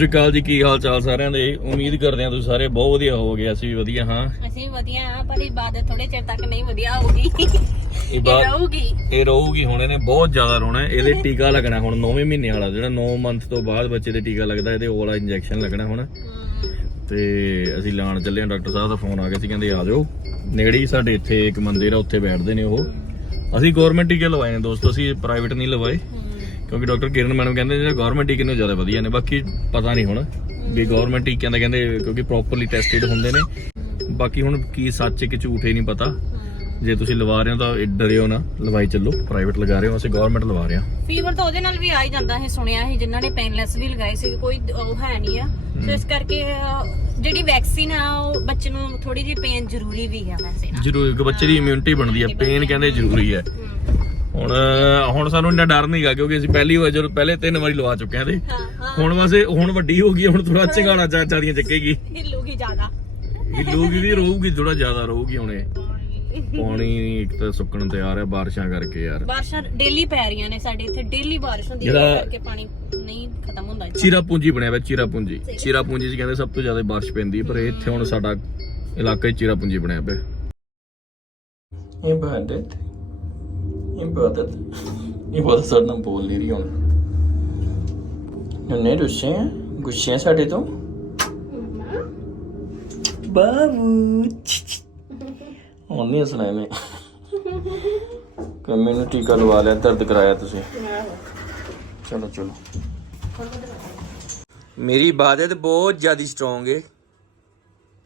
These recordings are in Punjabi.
ਸਤਿ ਸ਼੍ਰੀ ਅਕਾਲ ਜੀ ਕੀ ਹਾਲ ਚਾਲ ਸਾਰਿਆਂ ਦੇ? ਉਮੀਦ ਕਰਦੇ ਹਾਂ ਤੁਸੀਂ ਸਾਰੇ ਬਹੁਤ ਵਧੀਆ ਹੋਵੋਗੇ ਅਸੀਂ ਵੀ ਵਧੀਆ ਹਾਂ। ਅਸੀਂ ਵਧੀਆ ਆ ਪਰ ਇਬਾਦਤ ਥੋੜੇ ਚਿਰ ਤੱਕ ਨਹੀਂ ਵਧੀਆ ਹੋਊਗੀ। ਇਹ ਰਹੂਗੀ। ਇਹ ਰਹੂਗੀ ਹੁਣ ਇਹਨੇ ਬਹੁਤ ਜ਼ਿਆਦਾ ਰੋਣਾ ਹੈ। ਇਹਦੇ ਟੀਕਾ ਲੱਗਣਾ ਹੁਣ 9ਵੇਂ ਮਹੀਨੇ ਵਾਲਾ ਜਿਹੜਾ 9 ਮੰਥ ਤੋਂ ਬਾਅਦ ਬੱਚੇ ਦੇ ਟੀਕਾ ਲੱਗਦਾ ਇਹਦੇ ਉਹ ਵਾਲਾ ਇੰਜੈਕਸ਼ਨ ਲੱਗਣਾ ਹੁਣ। ਤੇ ਅਸੀਂ ਲਾਣ ਚੱਲੇ ਹਾਂ ਡਾਕਟਰ ਸਾਹਿਬ ਦਾ ਫੋਨ ਆ ਗਿਆ ਸੀ ਕਹਿੰਦੇ ਆ ਜਾਓ। ਨੇੜੇ ਹੀ ਸਾਡੇ ਇੱਥੇ ਇੱਕ ਮੰਦਿਰ ਆ ਉੱਥੇ ਬੈਠਦੇ ਨੇ ਉਹ। ਅਸੀਂ ਗਵਰਨਮੈਂਟ ਟੀਕੇ ਲਵਾਏ ਨੇ ਦੋਸਤੋ ਅਸੀਂ ਪ੍ਰਾਈਵੇਟ ਨਹੀਂ ਲਵਾਏ। ਕਿਉਂਕਿ ਡਾਕਟਰ ਕਿਰਨ ਮੈਡਮ ਕਹਿੰਦੇ ਜਿਹੜੇ ਗਵਰਨਮੈਂਟ ਟੀਕੇ ਨੇ ਜ਼ਿਆਦਾ ਵਧੀਆ ਨੇ ਬਾਕੀ ਪਤਾ ਨਹੀਂ ਹੁਣ ਵੀ ਗਵਰਨਮੈਂਟ ਟੀਕਿਆਂ ਦਾ ਕਹਿੰਦੇ ਕਿਉਂਕਿ ਪ੍ਰੋਪਰਲੀ ਟੈਸਟਡ ਹੁੰਦੇ ਨੇ। ਬਾਕੀ ਹੁਣ ਕੀ ਸੱਚ ਕਿ ਝੂਠ ਹੈ ਨਹੀਂ ਪਤਾ। ਜੇ ਤੁਸੀਂ ਲਵਾ ਰਹੇ ਹੋ ਤਾਂ ਇਹ ਡਰਿਓ ਨਾ ਲਵਾਈ ਚੱਲੋ ਪ੍ਰਾਈਵੇਟ ਲਗਾ ਰਹੇ ਹੋ ਅਸੀਂ ਗਵਰਨਮੈਂਟ ਲਵਾ ਰਹੇ ਹਾਂ। ਫੀਵਰ ਤਾਂ ਉਹਦੇ ਨਾਲ ਵੀ ਆ ਹੀ ਜਾਂਦਾ ਹੈ ਸੁਣਿਆ ਸੀ ਜਿਨ੍ਹਾਂ ਨੇ ਪੇਨਲੈਸ ਵੀ ਲਗਾਏ ਸੀ ਕੋਈ ਉਹ ਹੈ ਨਹੀਂ ਆ। ਸੋ ਇਸ ਕਰਕੇ ਅਹ, ਜਿਹੜੀ ਵੈਕਸੀਨ ਆ ਉਹ ਬੱਚੇ ਨੂੰ ਥੋੜੀ ਜਿਹੀ ਪੇਨ ਜ਼ਰੂਰੀ ਵੀ ਆ ਵੈਸੇ ਨਾ। ਜ਼ਰੂਰੀ ਕਿ ਬੱਚੇ ਦੀ ਇਮਿਊਨਿਟੀ ਬਣਦੀ ਹੈ ਪੇਨ ਕਹਿੰਦੇ ਜ਼ਰੂਰੀ ਹੈ। ਹੁਣ ਹੁਣ ਸਾਨੂੰ ਇੰਨਾ ਡਰ ਨਹੀਂਗਾ ਕਿਉਂਕਿ ਅਸੀਂ ਪਹਿਲੀ ਵਾਰ ਜਦੋਂ ਪਹਿਲੇ ਤਿੰਨ ਵਾਰੀ ਲਵਾ ਚੁੱਕੇ ਹਾਂ ਤੇ ਹਾਂ ਹਾਂ। ਹੁਣ ਵਸੇ ਹੁਣ ਵੱਡੀ ਹੋ ਗਈ ਹੁਣ ਥੋੜਾ ਚੰਗਾਣਾ ਚਾਚਾ ਦੀਆਂ ਚੱਕੇਗੀ। ਹਿੱਲੂਗੀ ਜ਼ਿਆਦਾ। ਹਿੱਲੂਗੀ ਵੀ ਰਹੂਗੀ ਥੋੜਾ ਜ਼ਿਆਦਾ ਰਹੂਗੀ ਹੁਣ ਇਹ। ਪਾਣੀ। ਇੱਕ ਤਾਂ ਸੁੱਕਣ ਤੇ ਆ ਰਿਹਾ ਬਾਰਿਸ਼ਾਂ ਕਰਕੇ ਯਾਰ। ਬਾਰਿਸ਼ਾਂ ਡੇਲੀ ਪੈ ਰਹੀਆਂ ਨੇ ਸਾਡੇ ਇੱਥੇ ਡੇਲੀ ਬਾਰਿਸ਼ ਹੁੰਦੀ ਹੈ ਕਰਕੇ ਪਾਣੀ ਨਹੀਂ ਖਤਮ ਹੁੰਦਾ ਚੀਰਾ ਪੂੰਜੀ ਬਣਿਆ ਹੋਇਆ ਚੀਰਾ ਪੂੰਜੀ। ਚੀਰਾ ਪੂੰਜੀ ਚ ਕਹਿੰਦੇ ਸਭ ਤੋਂ ਜ਼ਿਆਦਾ ਬਾਰਿਸ਼ ਪੈਂਦੀ ਹੈ ਪਰ ਇੱਥੇ ਹੁਣ ਸਾਡਾ ਇਲਾਕਾ ਹੀ ਚੀਰਾ ਪੂੰਜੀ ਬਣਿਆ ਪਿਆ। ਇਬਾਦਤ ਇਬਾਦਤ ਇਬਾਦਤ ਸਾਡੇ ਨਾਲ ਬੋਲ ਨਹੀਂ ਰਹੀ ਹੁਣ। ਨੰਨੇ ਰੁੱਸੇ ਆ? ਗੁੱਸੇ ਆ ਸਾਡੇ ਹੁਣ ਨਹੀਂ ਹੱਸਣਾ ਮੈਂ ਕਿ ਮੈਨੂੰ ਟੀਕਾ ਲਵਾ ਲਿਆ, ਦਰਦ ਕਰਾਇਆ ਤੁਸੀਂ। ਚਲੋ ਚਲੋ। ਮੇਰੀ ਇਬਾਦਤ ਬਹੁਤ ਜ਼ਿਆਦਾ ਸਟਰੋਂਗ ਹੈ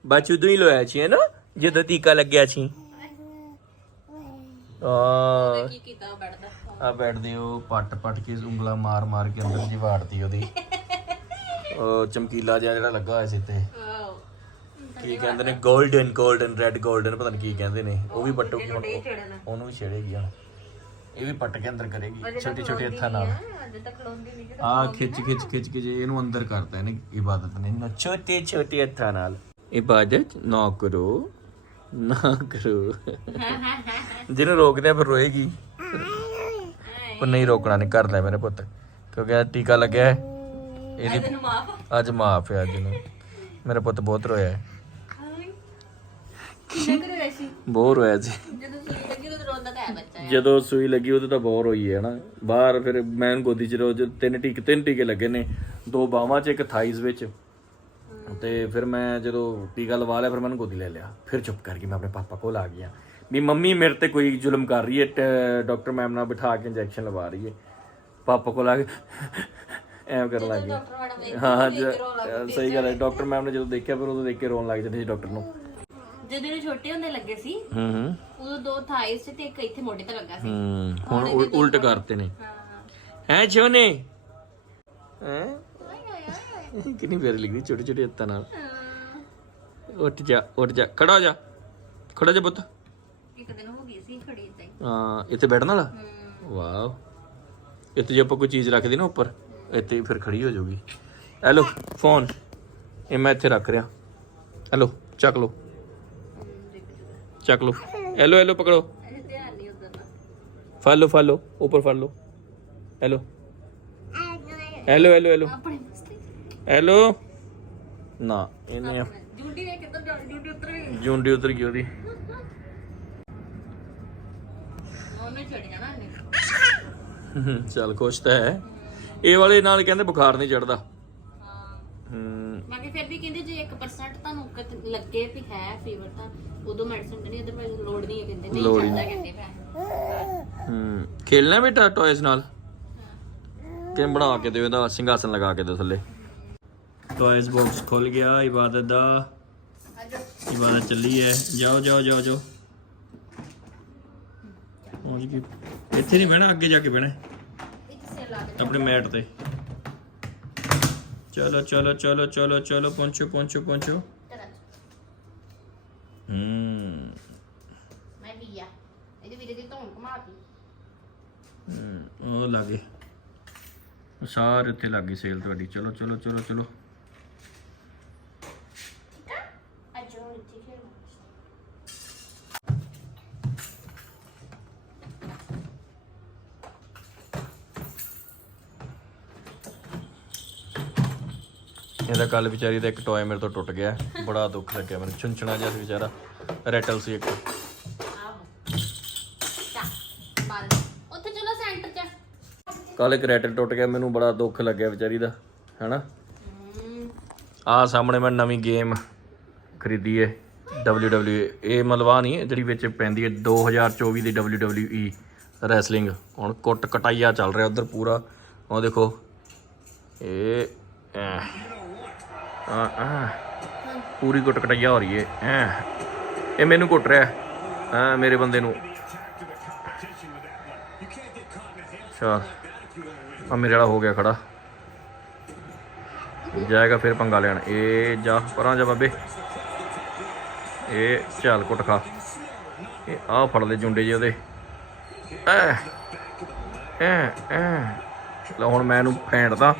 ਬਸ ਉਦੋਂ ਹੀ ਲੋਇਆ ਸੀ ਹੈ ਨਾ ਜਦੋਂ ਟੀਕਾ ਲੱਗਿਆ ਸੀ। ਆ ਕੀ ਕੀਤਾ ਪੱਟ ਪੱਟ ਕੇ ਉਂਗਲਾ ਮਾਰ ਮਾਰ ਕੇ ਅੰਦਰ ਜੀ ਵਾੜਦੀ ਉਹਦੀ। ਉਹ ਚਮਕੀਲਾ ਜਿਹਾ ਜਿਹੜਾ ਲੱਗਾ ਹੋਇਆ ਸੀ ਤੇ ਕੀ ਕਹਿੰਦੇ ਨੇ? 골ਡਨ 골ਡਨ ਰੈੱਡ 골ਡਨ ਪਤਾ ਨਹੀਂ ਕੀ ਕਹਿੰਦੇ ਨੇ। ਉਹ ਵੀ ਪੱਟੂਗੀ ਹੁਣ ਉਹਨੂੰ ਵੀ ਛੇੜੇਗੀ ਆ ਇਹ ਵੀ ਪੱਟ ਕੇ ਅੰਦਰ ਕਰੇਗੀ ਛੋਟੇ ਛੋਟੇ ਹੱਥਾਂ ਨਾਲ। ਆ ਖਿੱਚ ਖਿੱਚ ਖਿੱਚ ਕੇ ਜੇ ਇਹਨੂੰ ਅੰਦਰ ਕਰਦਾ ਇਹਨੇ ਇਬਾਦਤ ਨੇ। ਛੋਟੇ ਛੋਟੇ ਹੱਥਾਂ ਨਾਲ। ਇਬਾਦਤ ਨਾ ਕਰੋ ਨਾ ਕਰੋ। ਜਿਹਨੂੰ ਰੋਕਦੇ ਆ ਫਿਰ ਰੋਏਗੀ। ਪਰ ਨਹੀਂ ਰੋਕਣਾ ਨਹੀਂ ਕਰ ਲੈ ਮੇਰੇ ਪੁੱਤ। ਕਿਉਂਕਿ ਇਹ ਟੀਕਾ ਲੱਗਿਆ ਹੈ। ਇਹਦੀ ਅੱਜ ਮਾਫ। ਹੈ ਅੱਜ ਨੂੰ ਮੇਰਾ ਪੁੱਤ ਬਹੁਤ ਰੋਇਆ ਹੈ। ਬਹੁਤ ਰੋਇਆ ਸੀ। ਜਦੋਂ ਸੂਈ ਲੱਗੀ ਉਦੋਂ ਤਾਂ ਹੈ ਬੱਚਾ ਜਦੋਂ ਸੂਈ ਲੱਗੀ ਉਦੋਂ ਤਾਂ ਬਹੁਤ ਰੋਈ ਹੈ ਨਾ ਬਾਹਰ ਫਿਰ ਮੈਂ ਗੋਦੀ 'ਚ ਰੋਜ਼ ਤਿੰਨ ਟੀਕੇ ਤਿੰਨ ਟੀਕੇ ਲੱਗੇ ਨੇ। ਦੋ ਬਾਹਾਂ 'ਚ ਇੱਕ ਥਾਈਜ਼ ਵਿੱਚ। ਤੇ ਫਿਰ ਮੈਂ ਜਦੋਂ ਟੀਕਾ ਲਵਾ ਲਿਆ ਫਿਰ ਮੈਨੂੰ ਗੋਦੀ ਲੈ ਲਿਆ। ਫਿਰ ਚੁੱਪ ਕਰ ਗਈ ਮੈਂ ਆਪਣੇ ਪਾਪਾ ਕੋਲ ਆ ਗਿਆ ਵੀ ਮੰਮੀ ਮੇਰੇ ਤੇ ਕੋਈ ਜ਼ੁਲਮ ਕਰ ਰਹੀ ਹੈ ਡਾਕਟਰ ਮੈਮ ਨਾਲ ਬਿਠਾ ਕੇ ਇੰਜੈਕਸ਼ਨ ਲਵਾ ਰਹੀ ਹੈ। ਪਾਪਾ ਕੋਲ ਆ ਕੇ ਐਂ ਕਰਨ ਲੱਗ ਵੇਖ ਹਾਂ ਸਹੀ ਗੱਲ ਹੈ ਡਾਕਟਰ ਮੈਮ ਨੇ ਜਦੋਂ ਦੇਖਿਆ ਫਿਰ ਉਦੋਂ ਦੇਖ ਕੇ ਰੋਣ ਲੱਗ ਜਾਂਦੇ ਸੀ ਡਾਕਟਰ ਨੂੰ। ਜਦੋਂ ਇਹ ਛੋਟੇ ਹੁੰਦੇ ਲੱਗੇ ਸੀ ਹੂੰ ਹੂੰ। ਉਦੋਂ ਦੋ ਥਾਈਸ ਤੇ ਇੱਕ ਇੱਥੇ ਮੋਢੇ ਤੇ ਲੱਗਾ ਸੀ। ਹੂੰ ਹੁਣ ਉਲ- ਉਲਟ ਕਰਤੇ ਨੇ। ਹਾਂ ਹੈ। ਛੋਨੇ ਹੈ? ਕਿੰਨੀ ਪਿਆਰੀ ਲੱਗਦੀ ਛੋਟੇ ਛੋਟੇ ਹੱਥਾਂ ਨਾਲ। ਉੱਠ ਜਾ ਉੱਠ ਜਾ ਖੜਾ ਹੋ ਜਾ। ਖੜਾ ਜਾ ਪੁੱਤ। ਇੱਕ ਦਿਨ ਹੋ ਗਈ ਸੀ ਖੜੀ ਤੇ ਹਾਂ ਇੱਥੇ ਬੈਠਣ ਵਾਲਾ? ਵਾਓ। ਇੱਥੇ ਜੇ ਆਪਾਂ ਕੋਈ ਚੀਜ਼ ਰੱਖਦੀ ਨਾ ਉੱਪਰ ਇੱਥੇ ਫਿਰ ਖੜੀ ਹੋ ਜਾਊਗੀ। Hello phone. ਇਹ ਮੈਂ ਇੱਥੇ ਰੱਖ ਰਿਹਾ। ਹੈਲੋ ਚੱਕ ਲਓ। ਚੱਕ ਲਓ। Hello hello ਪਕੜੋ। ਅਜੇ ਧਿਆਨ ਨਹੀਂ ਉਧਰ ਦਾ। ਫੜ ਲਓ ਫੜ ਲਓ। ਉੱਪਰ ਫੜ ਲਓ। Hello. Hello hello hello. Hello ਨਾ ਇਹਨੇ ਜੂਡੀ ਨੇ ਕਿੱਧਰ ਜਾਣੀ ਜੂਡੀ ਉੱਤਰ ਗਈ ਜੁੰਡੀ ਉਤਰ ਗਈ ਉਹਦੀ। ਉਹਨੇ ਛੱਡ ਜਾਣਾ ਇਹਨੇ। ਚੱਲ ਖੁਸ਼ ਤਾਂ ਹੈ। ਇਹ ਵਾਲੇ ਨਾਲ ਕਹਿੰਦੇ ਬੁਖਾਰ ਨਹੀਂ ਚੜਦਾ। ਬਾਕੀ ਫਿਰ ਵੀ ਕਹਿੰਦੇ ਜੇ 1% ਤੁਹਾਨੂੰ ਲੱਗੇ ਵੀ ਹੈ ਫੀਵਰ ਤਾਂ ਉਦੋਂ ਮੈਡੀਸਨ ਦੇਣੀ ਅਦਰਵਾਈਜ਼ ਲੋੜ ਨਹੀਂ ਹੈ ਕਹਿੰਦੇ। ਨਹੀਂ ਚੱਲਦਾ ਕਹਿੰਦੇ ਹੂੰ। ਖੇਲਣਾ ਬੇਟਾ ਟੌਇਸ ਨਾਲ? ਕਿ ਬਣਾ ਕੇ ਦਿਓ ਇਹਦਾ ਸਿੰਘਾਸਨ ਲਗਾ ਕੇ ਦਿਓ ਥੱਲੇ। ਟੌਇਸ ਬਾਕਸ ਖੁੱਲ ਗਿਆ ਇਬਾਦਤ ਦਾ। ਇਬਾਦਤ ਚੱਲੀ ਹੈ ਜਾਓ ਜਾਓ ਜਾਓ ਜਾਓ। ਪਹੁੰਚ ਗਈ ਇੱਥੇ ਨਹੀਂ ਬਹਿਣਾ ਅੱਗੇ ਜਾ ਕੇ ਬਹਿਣਾ। ਆਪਣੇ ਮੈਟ ਤੇ। ਚਲੋ ਚਲੋ ਚਲੋ ਚਲੋ ਚਲੋ ਪਹੁੰਚੋ ਪਹੁੰਚੋ ਪਹੁੰਚੋ। ਹੂੰ। ਮੈਂ ਵੀ ਆ। ਇਹਦੇ ਵੀਰੇ ਦੀ ਧੌਣ ਘਮਾਤੀ। ਹੂੰ, ਉਹ ਲਾਗੇ। ਸਾਰੇ ਉੱਤੇ ਲੱਗੀ ਸੇਲ ਤੁਹਾਡੀ। ਚਲੋ ਚਲੋ ਚਲੋ ਚਲੋ। ਇਹਦਾ ਕੱਲ ਵਿਚਾਰੀ ਦਾ ਇੱਕ ਟੌਏ ਮੇਰੇ ਤੋਂ ਟੁੱਟ ਗਿਆ। ਬੜਾ ਦੁੱਖ ਲੱਗਿਆ ਮੈਨੂੰ। ਚੁੰਚਣਾ ਜਿਹਾ ਸੀ ਵਿਚਾਰਾ। ਰੈਟਲ ਸੀ ਇੱਕ। ਆਹੋ ਉੱਥੇ ਚਲੋ ਸੈਂਟਰ ਚ ਕੱਲ ਇੱਕ ਰੈਟਲ ਟੁੱਟ ਗਿਆ। ਮੈਨੂੰ ਬੜਾ ਦੁੱਖ ਲੱਗਿਆ ਵਿਚਾਰੀ ਦਾ। ਹੈਨਾ? ਆ ਸਾਹਮਣੇ ਮੈਂ ਨਵੀਂ ਗੇਮ ਖਰੀਦੀ ਹੈ WWE ਇਹ ਮਤਲਬ ਨਹੀਂ, ਜਿਹੜੀ ਵਿੱਚ ਪੈਂਦੀ ਹੈ 2024 ਦੀ WWE ਰੈਸਲਿੰਗ। ਹੁਣ ਕੁੱਟ ਕਟਾਈਆ ਚੱਲ ਰਿਹਾ ਉਧਰ ਪੂਰਾ। ਉਹ ਦੇਖੋ। ਇਹ ਆ ਆ। ਪੂਰੀ ਕੁੱਟ ਕਟਾਈਆ ਹੋ ਰਹੀ ਹੈ ਐ। ਇਹ ਮੈਨੂੰ ਕੁੱਟ ਰਿਹਾ ਹਾਂ ਮੇਰੇ ਬੰਦੇ ਨੂੰ। ਚਲ ਆ ਮੇਰੇ ਵਾਲਾ ਹੋ ਗਿਆ ਖੜਾ। ਜਾਏਗਾ ਫਿਰ ਪੰਗਾ ਲੈਣ। ਇਹ ਜਾ, ਪਰਾਂ ਜਾ ਬਾਬੇ। ਇਹ ਚੱਲ ਕੁੱਟ ਖਾ। ਇਹ ਆ ਫੜ ਲੈ ਜੁੰਡੇ ਜੇ ਉਹਦੇ। ਐ ਐ ਐ। ਲਓ ਹੁਣ ਮੈਂ ਇਹਨੂੰ ਫੈਂਟਦਾ,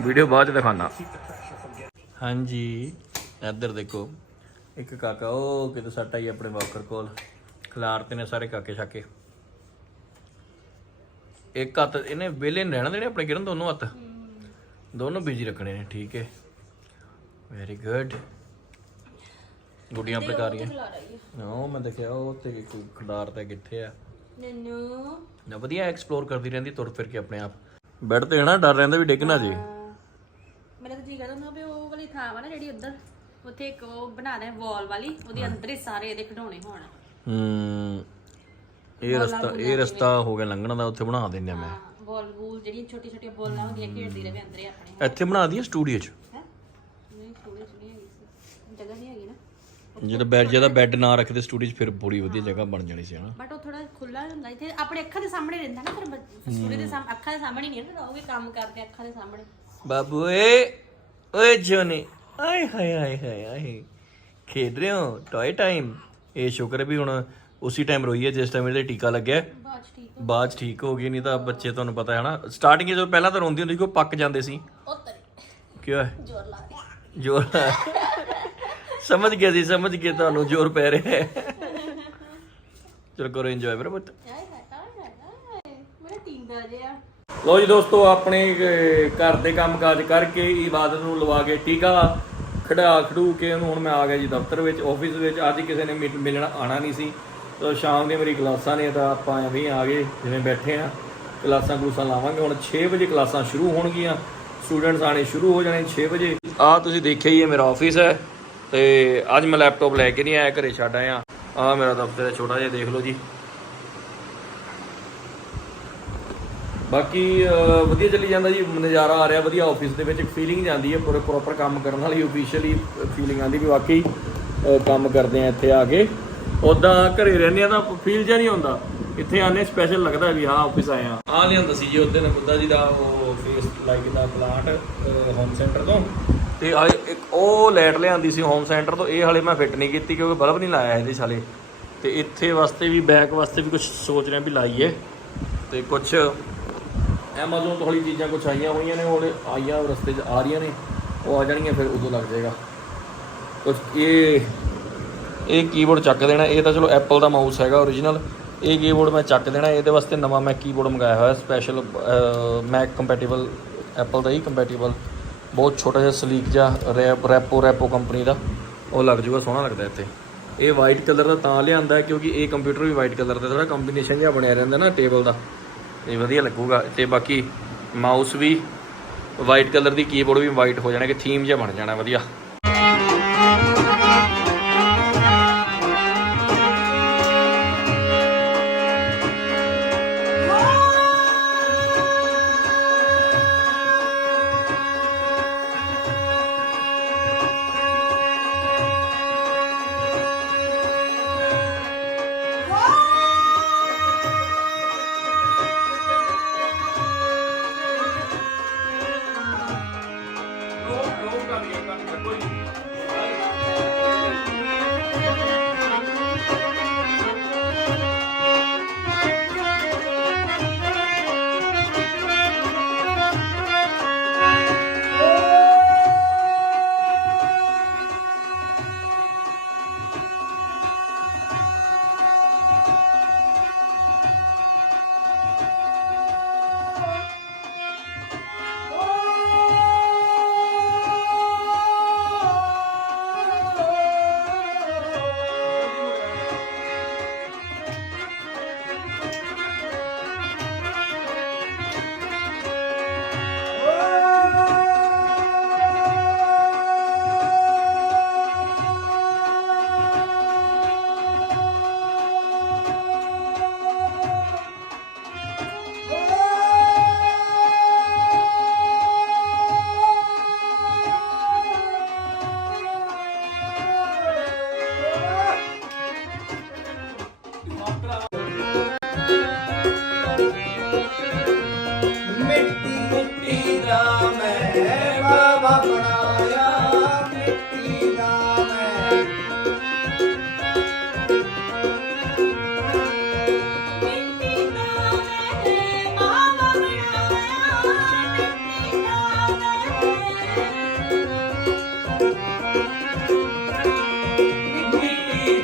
ਵੀਡੀਓ ਬਾਅਦ ਚ ਦਿਖਾਣਾ ਹਾਂਜੀ। ਇੱਧਰ ਦੇਖੋ। ਇੱਕ ਕਾਕਾ ਉਹ ਕਿਤੇ ਸੱਟ ਆਈ ਆਪਣੇ ਵਾਕਰ ਕੋਲ। ਖਿਲਾਰਤੇ ਨੇ ਸਾਰੇ ਕਾਕੇ ਛਾਕੇ। ਇੱਕ ਹੱਥ ਇਹਨੇ ਵਿਹਲੇ ਨਹੀਂ ਰਹਿਣਾ ਦੇਣੇ ਆਪਣੇ ਕਿਰਨ ਦੋਨੋਂ ਹੱਥ? ਦੋਨੋਂ ਬਿਜ਼ੀ ਰੱਖਣੇ ਨੇ ਠੀਕ ਹੈ। ਵੈਰੀ ਗੁੱਡ ਗੁੱਡੀਆਂ ਪ੍ਰਕਾਰੀਆਂ ਉਹ ਮੈਂ ਦੇਖਿਆ ਉਹ ਤੇ ਕੋਈ ਖੰਡਾਰ ਤੇ ਕਿੱਥੇ ਆ? ਨਨੂ। ਨਾ ਵਧੀਆ ਐਕਸਪਲੋਰ ਕਰਦੀ ਰਹਿੰਦੀ ਤੁਰ ਫਿਰ ਕੇ ਆਪਣੇ ਆਪ। ਬੈੱਡ ਤੇ ਨਾ ਡਰ ਰਹਿੰਦਾ ਵੀ ਡਿੱਗ ਨਾ ਜੇ ਜੀ ਕਰਦਾ ਹੁੰਦਾ ਵੀ ਉਹ ਵਾਲੀ ਥਾਂ ਵਾ ਨਾ ਜਿਹੜੀ ਉੱਧਰ ਉੱਥੇ ਇੱਕ ਉਹ ਬਣਾ ਦੇ ਵਾਲ ਵਾਲੀ ਉਹਦੇ ਅੰਦਰ ਹੀ ਸਾਰੇ ਇਹਦੇ ਖਿਡੌਣੇ ਹੋਣ। ਹੂੰ ਇਹ ਰਸਤਾ ਇਹ ਰਸਤਾ ਹੋ ਗਿਆ ਲੰਘਣ ਦਾ ਉੱਥੇ ਬਣਾ ਦਿੰਨੇ ਆ ਮੈਂ। ਬਾਲ ਬੂਲ ਜਿਹੜੀਆਂ ਛੋਟੀ ਛੋਟੀਆਂ ਬੋਲਾਂ ਹੁੰਦੀਆਂ ਖੇਡਦੀ ਰਹੇ ਅੰਦਰੇ ਆਪਣੇ। ਇੱਥੇ ਬਣਾ ਦਈਏ ਸਟੂਡੀਓ 'ਚ। ਹੈ? ਨਹੀਂ ਥੋੜੀ ਜਿਹੀ ਹੈਗੀ ਸੀ। ਜਗ੍ਹਾ ਨਹੀਂ ਹੈਗੀ ਨਾ। ਜਦੋਂ ਬੈੱਡ ਜਿਹਦਾ ਬੈੱਡ ਨਾ ਰੱਖਦੇ ਸਟੂਡੀਓ 'ਚ ਫਿਰ ਬੜੀ ਵਧੀਆ ਜਗ੍ਹਾ ਬਣ ਜਾਣੀ ਸੀ ਹਨਾ। ਬਟ ਉਹ ਥੋੜਾ ਖੁੱਲਾ ਹੁੰਦਾ ਇੱਥੇ ਆਪਣੇ ਅੱਖਾਂ ਦੇ ਸਾਹਮਣੇ ਰਹਿੰਦਾ ਨਾ ਫਿਰ ਸੂਰਜ ਦੇ ਸਾਹਮਣੇ ਅੱਖਾਂ ਦੇ ਸਾਹਮਣੇ ਨਹੀਂ ਰਹਿੰਦਾ ਉਹ ਵੀ ਕੰਮ ਕਰਦੇ ਅੱਖਾਂ ਦੇ ਸਾਹਮਣੇ। ਬਾਬੂ ਏ ਓਏ ਜੋਨੀ ਆਏ ਹਾਏ ਹਾਏ ਹਾਏ ਆਏ। ਖੇਡ ਰਹੇ ਹੋ? ਟॉय ਟਾਈਮ ਇਹ ਸ਼ੁਕਰ ਹੈ ਵੀ ਹੁਣ ਉਸੇ ਟਾਈਮ ਰੋਈ ਹੈ ਜਿਸ ਟਾਈਮ ਇਹਦੇ ਟੀਕਾ ਲੱਗਿਆ। ਬਾਅਦ 'ਚ ਠੀਕ ਬਾਅਦ 'ਚ ਠੀਕ ਹੋ ਗਈ ਨਹੀਂ ਤਾਂ ਬੱਚੇ ਤੁਹਾਨੂੰ ਪਤਾ ਹੈ ਨਾ। ਸਟਾਰਟਿੰਗ ਜਦੋਂ ਪਹਿਲਾਂ ਤਾਂ ਰੋਂਦੀ ਹੁੰਦੀ ਸੀ ਉਹ ਪੱਕ ਜਾਂਦੇ ਸੀ। ਕਿਉਂ? ਹੈ ਜ਼ੋਰ ਲਾ ਜ਼ੋਰ ਸਮਝ ਗਿਆ ਸੀ ਸਮਝ ਗਿਆ ਤੁਹਾਨੂੰ ਜ਼ੋਰ ਪੈ ਰਿਹਾ ਹੈ। ਚਲੋ ਕਰੋ ਇੰਜੋਏ ਬਟ ਆਏ ਹਾਏ ਆਏ ਹਾਏ ਮੇਰਾ ਟੀਂਗਾ ਜਿਆ ਲੋ ਜੀ ਦੋਸਤੋ, ਆਪਣੇ ਘਰ ਦੇ ਕੰਮਕਾਜ ਕਰਕੇ ਇਬਾਦਤ ਨੂੰ ਲਵਾ ਕੇ ਟੀਕਾ ਖੜਾ ਖੜੂ ਕੇ ਉਹਨੂੰ ਹੁਣ ਮੈਂ ਆ ਗਿਆ ਜੀ ਦਫ਼ਤਰ ਵਿੱਚ, ਆਫਿਸ ਵਿੱਚ। ਅੱਜ ਕਿਸੇ ਨੇ ਮਿਲ- ਮਿਲਣ ਆਣਾ ਨਹੀਂ ਸੀ। ਤਾਂ ਸ਼ਾਮ ਦੀਆਂ ਮੇਰੀ ਕਲਾਸਾਂ ਨੇ, ਤਾਂ ਆਪਾਂ ਐਵੇਂ ਆ ਗਏ, ਜਿਵੇਂ ਬੈਠੇ ਆ ਕਲਾਸਾਂ ਕਲੂਸਾਂ ਲਾਵਾਂਗੇ। ਹੁਣ 6 ਵਜੇ ਕਲਾਸਾਂ ਸ਼ੁਰੂ ਹੋਣਗੀਆਂ। ਸਟੂਡੈਂਟਸ ਆਣੇ ਸ਼ੁਰੂ ਹੋ ਜਾਣੇ 6 ਵਜੇ। ਆ ਤੁਸੀਂ ਦੇਖਿਆ ਹੀ ਹੈ, ਮੇਰਾ ਆਫਿਸ ਹੈ। ਤੇ ਅੱਜ ਮੈਂ ਲੈਪਟਾਪ ਲੈ ਕੇ ਨਹੀਂ ਆਇਆ, ਘਰੇ ਛੱਡ ਆਇਆ। ਆ ਮੇਰਾ ਦਫ਼ਤਰ ਹੈ, ਛੋਟਾ ਜਿਹਾ, ਦੇਖ ਲਓ ਜੀ। ਬਾਕੀ ਵਧੀਆ ਚੱਲੀ ਜਾਂਦਾ ਜੀ, ਨਜ਼ਾਰਾ ਆ ਰਿਹਾ, ਵਧੀਆ ਆਫਿਸ ਦੇ ਵਿੱਚ ਫੀਲਿੰਗ ਜਾਂਦੀ ਹੈ, ਪੂਰੇ ਪ੍ਰੋਪਰ ਕੰਮ ਕਰਨ ਵਾਲੀ ਓਫੀਸ਼ੀਅਲੀ ਫੀਲਿੰਗ ਆਉਂਦੀ ਵੀ ਵਾਕਈ ਕੰਮ ਕਰਦੇ ਆ ਇੱਥੇ ਆ ਕੇ। ਉਦਾਂ ਘਰੇ ਰਹਿੰਦੇ ਆ ਤਾਂ ਫੀਲ ਜਿਹਾ ਨਹੀਂ ਹੁੰਦਾ। ਇੱਥੇ ਆਨੇ ਸਪੈਸ਼ਲ ਲੱਗਦਾ ਵੀ ਹਾਂ ਆਫਿਸ ਆਏ ਆ। ਆ ਲਿਆਂਦਾ ਸੀ ਜੀ ਉਹਦੇ ਨਾਲ ਬੁੱਧਾ ਜੀ ਦਾ, ਉਹ ਫੇਸ ਲਾਈਕ ਦਾ ਪਲਾਂਟ ਹੋਮ ਸੈਂਟਰ ਤੋਂ। ਤੇ ਆ ਇੱਕ ਉਹ ਲਾਈਟ ਲਿਆਂਦੀ ਸੀ ਹੋਮ ਸੈਂਟਰ ਤੋਂ। ਇਹ ਹਾਲੇ ਮੈਂ ਫਿੱਟ ਨਹੀਂ ਕੀਤੀ ਕਿਉਂਕਿ ਬਲਬ ਨਹੀਂ ਲਾਇਆ ਇਹਦੇ ਸਾਲੇ ਤੇ ਇੱਥੇ ਵਾਸਤੇ ਵੀ ਬੈਕ ਵਾਸਤੇ ਵੀ ਕੁਝ ਸੋਚ ਰਿਹਾ ਵੀ ਲਾਈਏ। ਤੇ ਕੁਝ ਐਮਾਜ਼ਨ ਤੋਂ ਹੌਲੀ ਚੀਜ਼ਾਂ ਕੁਝ ਆਈਆਂ ਹੋਈਆਂ ਨੇ ਹੁਣ ਆਈਆਂ, ਰਸਤੇ 'ਚ ਆ ਰਹੀਆਂ ਨੇ, ਉਹ ਆ ਜਾਣਗੀਆਂ, ਫਿਰ ਉਦੋਂ ਲੱਗ ਜਾਏਗਾ। ਕੁਝ ਇਹ ਇਹ ਕੀਬੋਰਡ ਚੱਕ ਦੇਣਾ, ਇਹ ਤਾਂ ਚਲੋ ਐਪਲ ਦਾ ਮਾਊਸ ਹੈਗਾ origignal ਇਹ ਕੀਬੋਰਡ ਮੈਂ ਚੱਕ ਦੇਣਾ, ਇਹਦੇ ਵਾਸਤੇ ਨਵਾਂ ਮੈਂ ਕੀਬੋਰਡ ਮੰਗਾਇਆ ਹੋਇਆ ਸਪੈਸ਼ਲ ਮੈਕ ਕੰਪੈਟੀਬਲ ਐਪਲ ਦਾ ਹੀ ਕੰਪੈਟੀਬਲ ਬਹੁਤ ਛੋਟਾ ਜਿਹਾ ਸਲੀਕ ਜਿਹਾ ਰੈਪ ਰੈਪੋ ਰੈਪੋ ਕੰਪਨੀ ਦਾ, ਉਹ ਲੱਗ ਜੂਗਾ ਸੋਹਣਾ ਲੱਗਦਾ ਇੱਥੇ। ਇਹ ਵਾਈਟ ਕਲਰ ਦਾ ਤਾਂ ਲਿਆਂਦਾ, ਕਿਉਂਕਿ ਇਹ ਕੰਪਿਊਟਰ ਵੀ ਵਾਈਟ ਕਲਰ ਦਾ ਥੋੜਾ ਕੰਬੀਨੇਸ਼ਨ ਜਿਹਾ ਬਣਿਆ ਰਹਿੰਦਾ ਨਾ ਟੇਬਲ ਦਾ। ਇਹ ਵਧੀਆ ਲੱਗੂਗਾ। ਤੇ ਬਾਕੀ ਮਾਊਸ ਵੀ ਵਾਈਟ ਕਲਰ ਦੀ ਕੀਬੋਰਡ ਵੀ ਵਾਈਟ ਹੋ ਜਾਣਾ ਕਿ ਥੀਮ ਜਿਹਾ ਬਣ ਜਾਣਾ, ਵਧੀਆ।